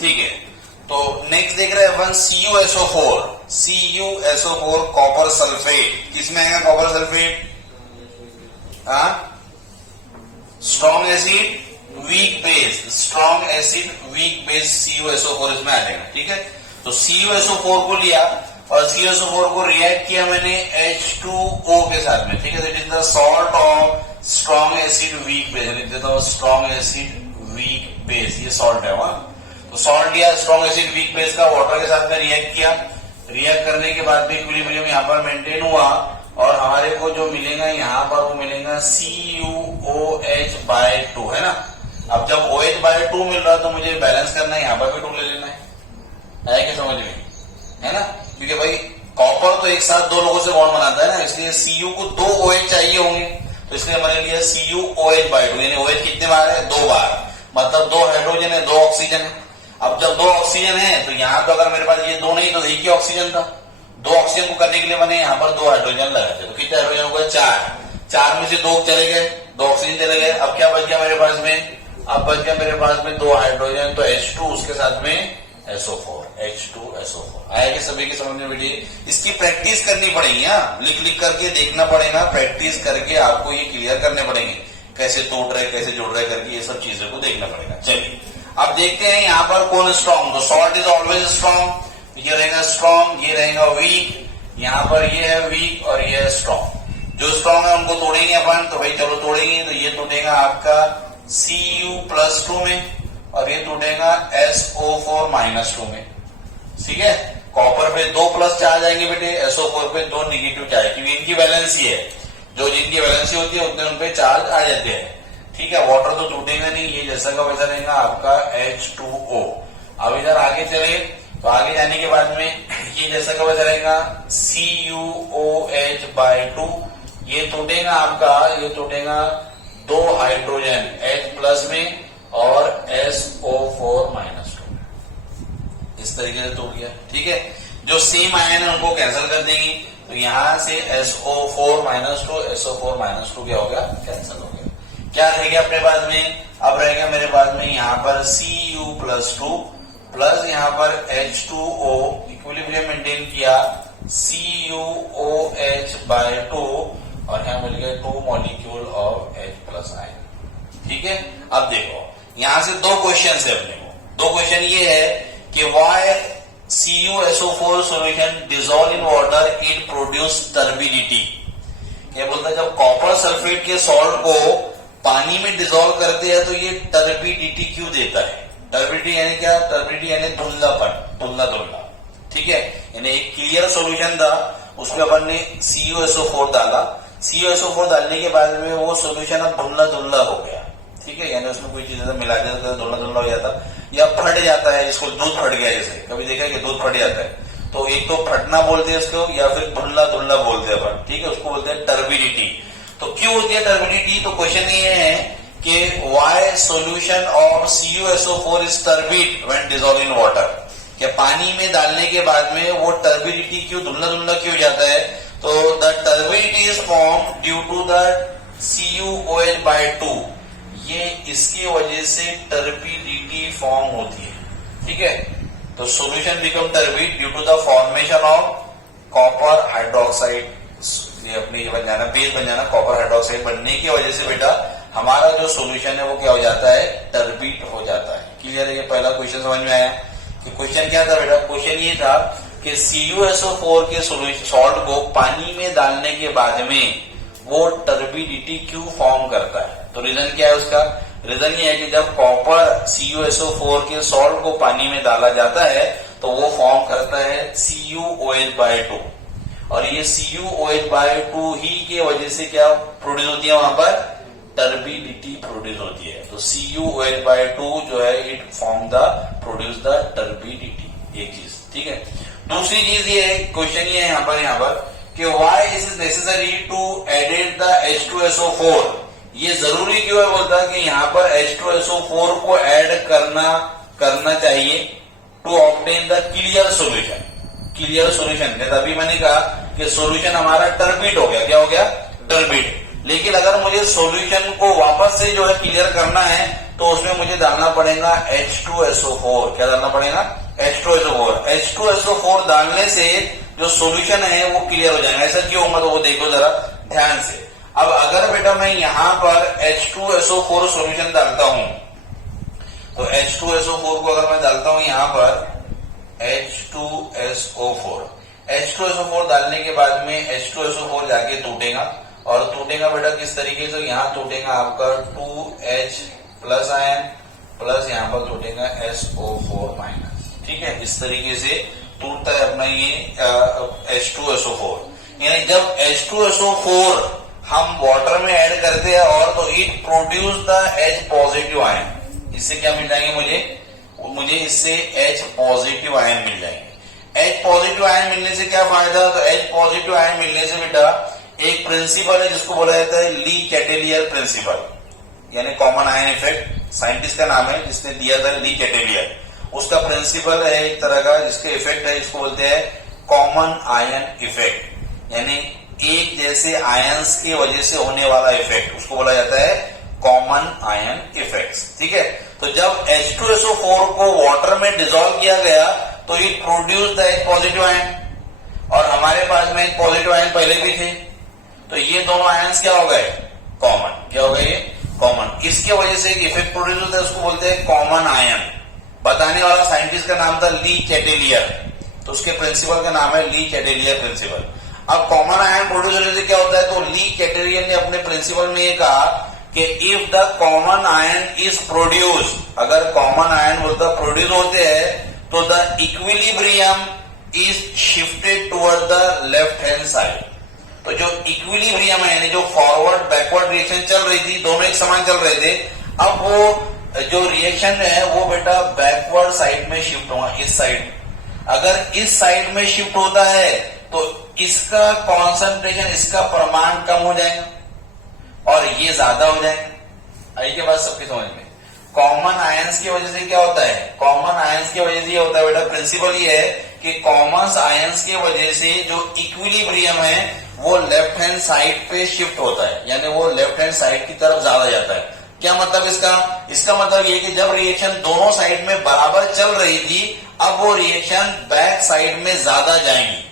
ठीक है, तो नेक्स्ट देख रहे हैं अपन CuSO4, CuSO4 कॉपर सल्फेट, किसमें आएगा copper sulphate? Strong acid weak base, strong acid weak base CuSO4 इसमें आ जाएगा। ठीक है, तो CuSO4 को लिया और CuSO4 को रिएक्ट किया मैंने H2O के साथ में। ठीक है, that is the salt of strong acid weak base, लिख देता हूं स्ट्रॉन्ग एसिड वीक बेस, ये सॉल्ट है वहां। तो सॉल्ट लिया स्ट्रॉन्ग एसिड वीक बेस का, वाटर के साथ में रिएक्ट किया, रिएक्ट करने के बाद भी इक्विलिब्रियम यहाँ पर मेंटेन हुआ और हमारे को जो मिलेगा यहाँ पर वो मिलेगा CuOH/2, है ना। अब जब OH/2 मिल रहा है तो मुझे बैलेंस करना है, यहाँ पर भी 2 ले लेना है क्या समझ में, है ना। क्योंकि भाई कॉपर तो एक साथ 2 लोगों से बॉन्ड बनाता है ना, इसलिए Cu को 2 OH चाहिए होंगे, तो इसलिए मैंने लिया CuOH/2, यानी OH कितने बार है? 2 बार, मतलब 2 हाइड्रोजन है 2 ऑक्सीजन है। अब जब 2 ऑक्सीजन है तो यहाँ तो अगर मेरे पास ये 2 नहीं तो एक ही ऑक्सीजन था, 2 ऑक्सीजन को करने के लिए मैंने यहाँ पर 2 हाइड्रोजन लगाए थे, तो कितने हाइड्रोजन हो गए? 4 में से 2 चले गए, 2 ऑक्सीजन चले गए। अब क्या बच गया मेरे पास में? अब बच गया मेरे पास में 2 हाइड्रोजन, तो H2 उसके साथ में SO4, H2SO4 आएगा। सभी के समझ में वीडियो, इसकी प्रैक्टिस करनी पड़ेगी, लिख लिख करके देखना पड़ेगा, प्रैक्टिस करके आपको ये क्लियर करने पड़ेंगे, कैसे टूट रहे कैसे जुड़ रहे करके ये सब चीजों को देखना पड़ेगा। चलिए अब देखते हैं यहाँ पर कौन स्ट्रॉन्ग, तो सॉल्ट इज ऑलवेज स्ट्रॉन्ग, ये रहेगा स्ट्रॉन्ग, ये रहेगा वीक, यहाँ पर ये है वीक और ये है स्ट्रॉन्ग। जो स्ट्रॉन्ग है उनको तोड़ेंगे अपन, तो भाई चलो तोड़ेंगे, तो ये टूटेगा आपका Cu+2 में और ये टूटेगा SO4-2 में। ठीक है, कॉपर पे 2 प्लस चार्ज आएंगे बेटे, SO4 पे 2 निगेटिव चार्ज, क्योंकि इनकी वैलेंसी है, जो जिनकी वैलेंसी होती है उतने उनपे चार्ज आ जाते हैं। ठीक है, वाटर तो टूटेगा नहीं, ये जैसा का वैसा रहेगा आपका H2O। अब इधर आगे चले तो आगे जाने के बाद में ये जैसा का वैसा रहेगा CuOH/2, ये टूटेगा आपका, ये टूटेगा 2 हाइड्रोजन H+ में और SO4-2, इस तरीके से टूट गया। ठीक है, जो सेम आयन है उनको कैंसिल कर देंगे, तो यहां से SO4-2 SO4-2 क्या हो गया? कैंसिल हो गया। क्या रह गया अपने पास में? अब रह गया मेरे पास में यहाँ पर Cu+2 प्लस यहाँ पर H2O, इक्विलिब्रियम मेंटेन किया CuOH/2 और यहाँ मिल गया 2 मॉलिक्यूल ऑफ H+ आयन। ठीक है, अब देखो यहां से 2 क्वेश्चन है अपने को। 2 क्वेश्चन ये है कि why CuSO4 solution dissolve in water it produce turbidity. क्या बोलता है, जब कॉपर सल्फेट के सॉल्ट को पानी में डिसॉल्व करते हैं तो ये टर्बिडिटी क्यों देता है? टर्बिडिटी यानी क्या? टर्बिडिटी यानी धुंधलापन, धुंधला। ठीक है, यानी एक क्लियर सॉल्यूशन था, उसमें अपन ने CuSO4 डाला, CuSO4 डालने के बाद में वो सॉल्यूशन अब धुंधला हो गया। ठीक है, यानी उसमें कोई चीज मिला जाता है धुंधला हो जाता या फट जाता है, इसको दूध फट गया, जैसे कभी देखा है कि दूध फट जाता है, तो एक तो फटना बोलते हैं इसको या फिर धुंधला बोलते हैं अपन। ठीक है, उसको बोलते हैं टर्बिडिटी। तो क्यों होती है टर्बिडिटी? तो क्वेश्चन ये है कि why solution of CuSO4 is turbid when dissolve in water, कि पानी में डालने के बाद में वो टर्बिडिटी क्यों, धुंधला क्यों जाता है? तो the turbidity is form due to the CuOH/2, ये इसकी वजह से टर्बिडिटी फॉर्म होती है। ठीक है, तो solution become turbid due to the formation of copper hydroxide, ये अपनी बन जाना, बेस बन जाना, कॉपर हाइड्रोक्साइड बनने की वजह से बेटा हमारा जो सॉल्यूशन है वो क्या हो जाता है? टर्बिड हो जाता है। क्लियर है? ये पहला क्वेश्चन समझ में आया कि क्वेश्चन क्या था बेटा? क्वेश्चन ये था कि CuSO4 के सॉल्ट को पानी में डालने के बाद में वो टर्बिडिटी क्यों फॉर्म करता है? तो रीजन क्या है उसका? रीजन ये है कि जब कॉपर CuSO4 के सॉल्ट को पानी में डाला जाता है तो वो फॉर्म करता है CuOH/2, और ये CuOH/2 ही के वजह से क्या प्रोड्यूस होती है? वहां पर टर्बिडिटी प्रोड्यूस होती है। तो CuOH/2 जो है it form the produce the turbidity, एक चीज। ठीक है, दूसरी चीज ये है, क्वेश्चन ये है यहाँ पर कि why is it necessary to edit the H2SO4, ये जरूरी क्यों है? बोलता है कि यहाँ पर H2SO4 को ऐड करना चाहिए to obtain the clear solution. Clear solution, अभी मैंने कहा कि सॉल्यूशन हमारा टर्बिड हो गया। क्या हो गया? टर्बिड। लेकिन अगर मुझे सॉल्यूशन को वापस से जो है क्लियर करना है तो उसमें मुझे डालना पड़ेगा H2SO4। क्या डालना पड़ेगा? H2SO4। H2SO4 डालने से जो सॉल्यूशन है वो क्लियर हो जाएगा। ऐसा क्यों होगा तो वो देखो जरा ध्यान से। अब अगर बेटा मैं यहां पर H2SO4 सॉल्यूशन डालता हूं तो H2SO4 को अगर मैं डालता हूं यहां पर H2SO4 डालने के बाद में H2SO4 जाके टूटेगा और टूटेगा बेटा किस तरीके से? यहाँ टूटेगा आपका 2H प्लस आयन प्लस यहाँ पर टूटेगा SO4 माइनस। ठीक है, इस तरीके से टूटता है अपना ये H2SO4। यानी जब H2SO4 हम वाटर में ऐड करते हैं और तो it produce the H positive ion. इससे क्या मिल जाएंगे मुझे इससे H पॉजिटिव आयन मिल जाएंगे। H पॉजिटिव आयन मिलने से क्या फायदा? तो H पॉजिटिव आयन मिलने से बेटा एक प्रिंसिपल है जिसको बोला जाता है ली कैटेलियर प्रिंसिपल, यानी कॉमन आयन इफेक्ट। साइंटिस्ट का नाम है जिसने दिया था ली कैटेलियर। उसका प्रिंसिपल है एक तरह का जिसके इफेक्ट है, इसको बोलते हैं कॉमन आयन इफेक्ट, यानी एक जैसे आयंस की वजह से होने वाला इफेक्ट, उसको बोला जाता है कॉमन आयन इफेक्ट्स। ठीक है, तो जब H2SO4 को वाटर में डिसॉल्व किया गया तो it produce the H positive ion, और हमारे पास में H पॉजिटिव आयन पहले भी थे, तो ये दोनों आयंस क्या हो गए? कॉमन। क्या हो गए? ये कॉमन। इसके वजह से एक इफेक्ट प्रोड्यूस होता है, उसको बोलते हैं कॉमन आयन। बताने वाला साइंटिस्ट का नाम था ली कैटेलियर, तो उसके प्रिंसिपल का नाम है ली कैटेलियर प्रिंसिपल। अब कॉमन आयन प्रोड्यूस होने से क्या होता है? तो ली कैटेलियर ने अपने प्रिंसिपल में ये कहा कि if the common ion is produce, अगर कॉमन आयन बोलता प्रोड्यूस होते हैं तो the equilibrium is shifted toward the left hand side. तो जो इक्विलिब्रियम है यानी जो फॉरवर्ड बैकवर्ड रिएक्शन चल रही थी, दोनों एक समान चल रहे थे, अब वो जो रिएक्शन है वो बेटा बैकवर्ड साइड में शिफ्ट होगा, इस साइड। अगर इस साइड में शिफ्ट होता है तो इसका कॉन्सेंट्रेशन, इसका परिमाण कम हो जाएगा और ये ज्यादा हो जाएगा। आई के बाद सबकी समझ में। कॉमन आयंस की वजह से क्या होता है? कॉमन आयंस की वजह से ये होता है बेटा, प्रिंसिपल ये है कि कॉमन आयंस की वजह से जो इक्विलिब्रियम है वो लेफ्ट हैंड साइड पे शिफ्ट होता है, यानी वो लेफ्ट हैंड साइड की तरफ ज्यादा जाता है। क्या मतलब इसका? इसका मतलब ये कि जब रिएक्शन दोनों साइड में बराबर चल रही थी, अब वो रिएक्शन बैक साइड में ज्यादा जाएंगी।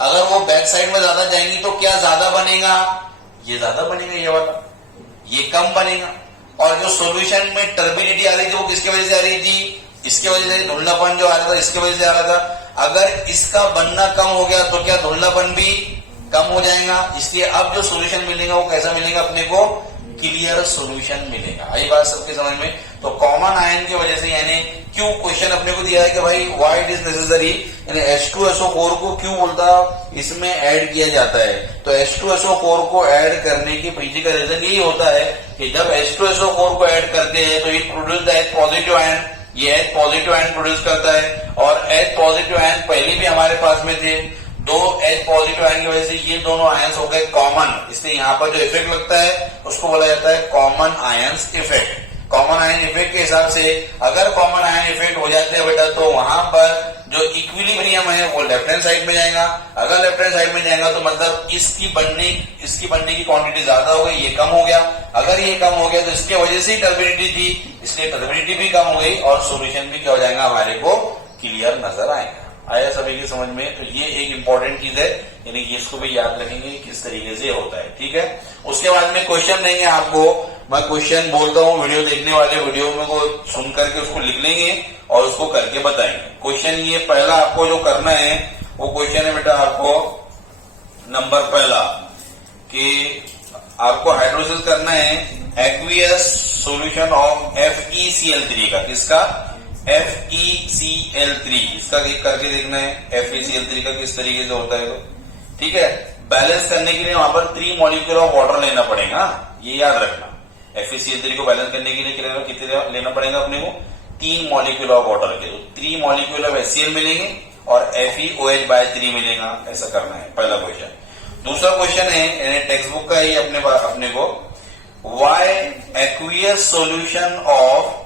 अगर वो बैक साइड में ज्यादा जाएंगी तो क्या ज्यादा बनेगा? ये ज्यादा बनेगा, ये वाला, ये कम बनेगा। और जो सॉल्यूशन में टर्बिडिटी आ रही थी वो किसकी वजह से आ रही थी? इसके वजह से। धुंधलापन जो आ रहा था इसके वजह से आ रहा था। अगर इसका बनना कम हो गया तो क्या धुंधलापन भी कम हो जाएगा? इसलिए अब जो सॉल्यूशन मिलेगा वो कैसा मिलेगा अपने को? क्लियर सॉल्यूशन मिलेगा। आई बात सबके समझ में? तो कॉमन आयन की वजह से, यानी क्यों क्वेश्चन अपने को दिया है कि भाई व्हाई इट इज नेसेसरी, यानी H2SO4 को क्यों बोलता इसमें ऐड किया जाता है, तो H2SO4 को ऐड करने के पीछे का रीजन यही होता है कि जब H2SO4 को ऐड करते हैं तो it produce the H positive ion, ये H पॉजिटिव आयन प्रोड्यूस करता है। और H पॉजिटिव आयन पहले भी हमारे पास में थे, दो H पॉजिटिव आयन की वजह से ये दोनों आयंस हो गए कॉमन, इसलिए यहाँ पर जो इफेक्ट लगता है उसको बोला जाता है common ions effect. Common ion effect के हिसाब से अगर कॉमन आयन इफेक्ट हो जाते हैं बेटा तो वहां पर जो इक्विलिब्रियम है वो लेफ्ट हैंड साइड में जाएगा। अगर लेफ्ट हैंड साइड में जाएगा तो मतलब इसकी बनने की क्वांटिटी ज्यादा हो गई, ये कम हो गया। अगर ये कम हो गया तो इसके वजह से टर्बिडिटी थी, इसलिए टर्बिडिटी भी कम हो गई और सॉल्यूशन भी क्या हो जाएगा हमारे को? क्लियर नजर आएगा। आया सभी की समझ में? तो ये एक इंपॉर्टेंट चीज है, यानी कि इसको भी याद रखेंगे किस तरीके से होता है। ठीक है, उसके बाद में क्वेश्चन देंगे आपको। मैं क्वेश्चन बोलता हूँ, वीडियो देखने वाले वीडियो में को सुन करके उसको लिख लेंगे और उसको करके बताएंगे। क्वेश्चन ये पहला आपको जो करना है वो क्वेश्चन है बेटा आपको नंबर पहला कि आपको हाइड्रोलिसिस करना है एक्वियस सॉल्यूशन ऑफ FeCl3 का। किसका? FeCl3, इसका करके देखना है FeCl3 का किस तरीके से होता है। तो ठीक है, बैलेंस करने के लिए वहां पर 3 मॉलिक्यूल ऑफ वाटर लेना पड़ेगा, ये याद रखना। FeCl3 को बैलेंस करने के लिए कितने लेना पड़ेगा अपने को? 3 मॉलिक्यूल ऑफ वाटर के। 3 मॉलिक्यूल ऑफ HCl मिलेंगे और FeOH/3 मिलेगा। ऐसा करना है पहला क्वेश्चन। दूसरा क्वेश्चन है यानी टेक्स्ट बुक का ही अपने को, why aqueous solution of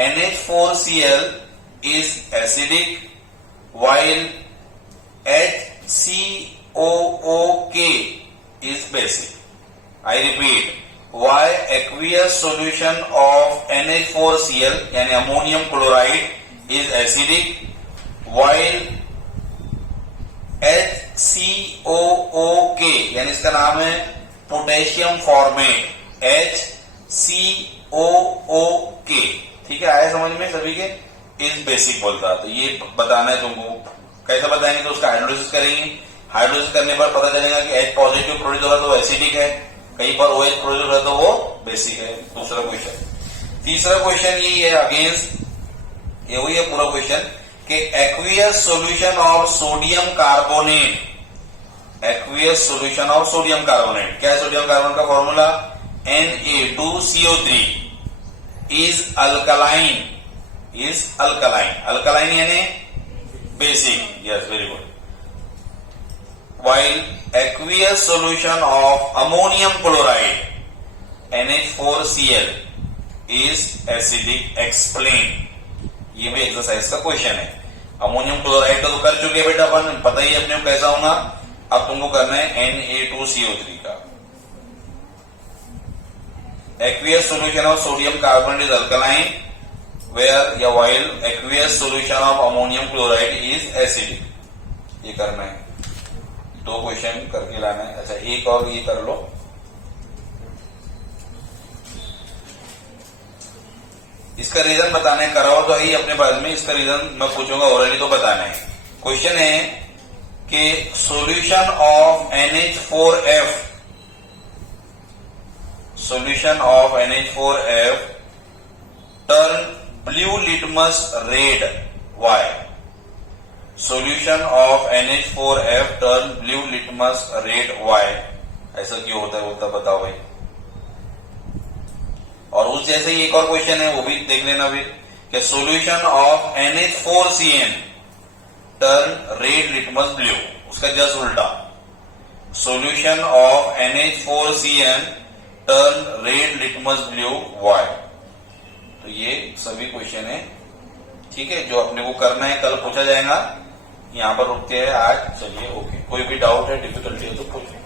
NH4Cl is acidic while HCOOK is basic। I repeat, why aqueous solution of NH4Cl यानी ammonium chloride is acidic, while HCOOK यानी इसका नाम है पोटेशियम फॉर्मेट, HCOOK, ठीक है, आया समझ में सभी के, इज बेसिक बोलता। तो ये बताना है तुमको। कैसे बताएंगे, तो उसका हाइड्रोलिसिस करेंगे, हाइड्रोलिसिस करने पर पता चलेगा कि H पॉजिटिव प्रोड्यूस हो रहा है तो एसिडिक है, कहीं पर OH प्रोड्यूस हो रहा है तो वो बेसिक है। दूसरा क्वेश्चन। तीसरा क्वेश्चन ये है अगेंस्ट, ये हुई है पूरा क्वेश्चन कि aqueous solution of sodium carbonate, aqueous solution of sodium carbonate, क्या है सोडियम कार्बोनेट का formula, Na2CO3 is alkaline, is alkaline, alkaline यानी basic, yes very good. while aqueous solution of ammonium chloride NH4Cl is acidic, explain। ये भी exercise का question है। Ammonium chloride का तो कर चुके बेटा अपन, पता ही अपने को कैसा होना, अब तुमको करना है Na2CO3 का। aqueous solution of sodium carbonate is alkaline where या while aqueous solution of ammonium chloride is acidic, ये करना है। दो क्वेश्चन करके लाना है। अच्छा एक और ये कर लो, इसका रीजन बताना है, कराओ तो ही अपने पास में, इसका रीजन मैं पूछूंगा ओरली तो बताना है। क्वेश्चन है कि solution of NH4F, solution of NH4F turn blue litmus red, why? Solution of NH4F turn blue litmus red, why? ऐसा क्यों होता है बोलता, बताओ भाई। और उस जैसे ही एक और क्वेश्चन है वो भी देख लेना फिर, कि solution of NH4Cn turn red litmus blue, उसका जस्ट उल्टा, solution of NH4Cn turn red litmus blue, why? तो ये सभी क्वेश्चन है, ठीक है, जो अपने को करना है, कल पूछा जाएगा। यहां पर रुकते हैं आज, चलिए ओके। कोई भी डाउट है, डिफिकल्टी है तो पूछिए।